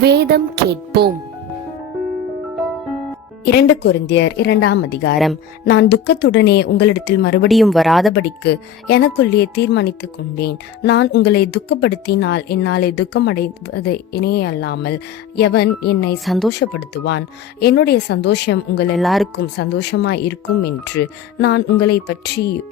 வேதம் கேட்போம். இரண்டு குருந்தியர் இரண்டாம் அதிகாரம். நான் துக்கத்துடனே உங்களிடத்தில் மறுபடியும் வராதபடிக்கு எனக்குள்ளே தீர்மானித்துக் கொண்டேன். நான் உங்களை துக்கப்படுத்தினால் என்னாலே துக்கமடைவது இணையே அல்லாமல் எவன் என்னை சந்தோஷப்படுத்துவான்? என்னுடைய சந்தோஷம் உங்கள் எல்லாருக்கும் சந்தோஷமாய் இருக்கும் என்று நான் உங்களை பற்றி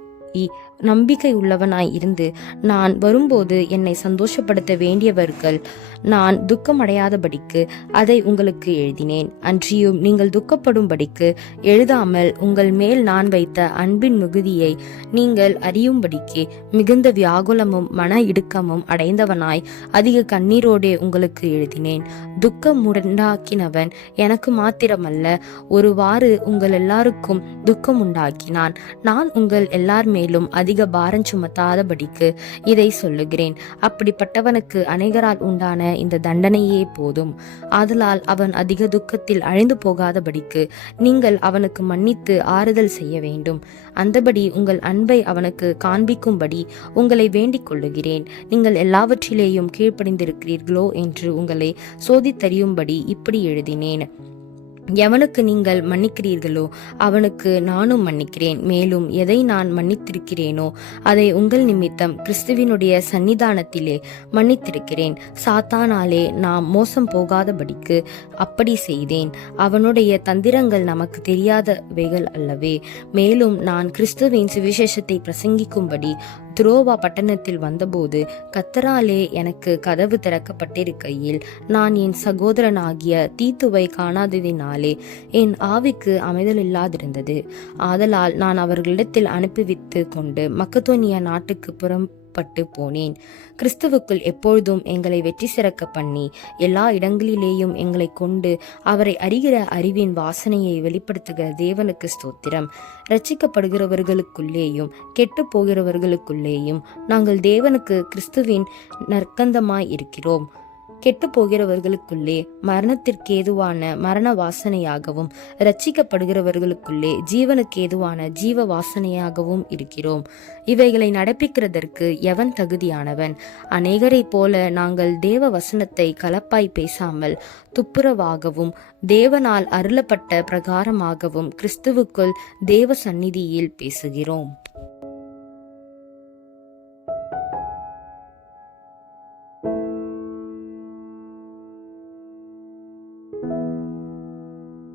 நம்பிக்கை உள்ளவனாய் இருந்து நான் வரும்போது என்னை சந்தோஷப்படுத்த வேண்டியவர்கள். நான் துக்கமடையாதபடிக்கு அதை உங்களுக்கு எழுதினேன். அன்றியும் நீங்கள் துக்கப்படும்படிக்கு எழுதாமல் உங்கள் மேல் நான் வைத்த அன்பின் மிகுதியை நீங்கள் அறியும்படிக்கு மிகுந்த வியாகுலமும் மன இடுக்கமும் அடைந்தவனாய் அதிக கண்ணீரோடே உங்களுக்கு எழுதினேன். துக்கம் உண்டாக்கினவன் எனக்கு மாத்திரமல்ல ஒருவாறு உங்கள் எல்லாருக்கும் துக்கம் உண்டாக்கினான் நான் உங்கள் எல்லார் மேலும் அதிக அதிக பாரம் சுமத்தாதபடிக்கு இதை சொல்லுகிறேன். அப்படிப்பட்டவனுக்கு அநேகரால் உண்டான இந்த தண்டனையே போதும். ஆதலால் அவன் அதிக துக்கத்தில் அழிந்து போகாதபடிக்கு நீங்கள் அவனுக்கு மன்னித்து ஆறுதல் செய்ய வேண்டும். அந்தபடி உங்கள் அன்பை அவனுக்கு காண்பிக்கும்படி உங்களை வேண்டிக் கொள்ளுகிறேன். நீங்கள் எல்லாவற்றிலேயும் கீழ்ப்படிந்திருக்கிறீர்களோ என்று உங்களை சோதித்தறியும்படி இப்படி எழுதினேன். எவனுக்கு நீங்கள் மன்னிக்கிறீர்களோ அவனுக்கு நானும் மன்னிக்கிறேன். மேலும் எதை நான் மன்னித்திருக்கிறேனோ அதை உங்கள் நிமித்தம் கிறிஸ்துவினுடைய சன்னிதானத்திலே மன்னித்திருக்கிறேன். சாத்தானாலே நாம் மோசம் போகாதபடிக்கு அப்படி செய்தேன். அவனுடைய தந்திரங்கள் நமக்கு தெரியாதவைகள் அல்லவே. மேலும் நான் கிறிஸ்துவின் சுவிசேஷத்தை பிரசங்கிக்கும்படி துரோவா பட்டணத்தில் வந்தபோது கத்தராலே எனக்கு கதவு திறக்கப்பட்டிருக்கையில் நான் என் சகோதரனாகிய தீத்துவை காணாததினால் என் ஆவிக்கு அமைதல் இல்லாதிருந்தது ஆதலால் நான் அவர்களிடத்தில் அனுப்பிவித்து கொண்டு மக்கத்தோனிய நாட்டுக்கு புறப்பட்டு போனேன். கிறிஸ்துவுக்குள் எப்பொழுதும் எங்களை வெற்றி சிறக்க பண்ணி எல்லா இடங்களிலேயும் எங்களை கொண்டு அவரை அறிகிற அறிவின் வாசனையை வெளிப்படுத்துகிற தேவனுக்கு ஸ்தோத்திரம். ரட்சிக்கப்படுகிறவர்களுக்குள்ளேயும் கெட்டு போகிறவர்களுக்குள்ளேயும் நாங்கள் தேவனுக்கு கிறிஸ்துவின் நற்கந்தமாய் இருக்கிறோம். கெட்டு போகிறவர்களுக்குள்ளே மரணத்திற்கு ஏதுவான மரண வாசனையாகவும் ரட்சிக்கப்படுகிறவர்களுக்குள்ளே ஜீவனுக்கு ஏதுவான ஜீவ வாசனையாகவும் இருக்கிறோம். இவைகளை நடப்பிக்கிறதற்கு எவன் தகுதியானவன்? அநேகரைப் போல நாங்கள் தேவ வசனத்தை கலப்பாய் பேசாமல் துப்புரவாகவும் தேவனால் அருளப்பட்ட பிரகாரமாகவும் கிறிஸ்துவுக்குள் தேவ சந்நிதியில் பேசுகிறோம்.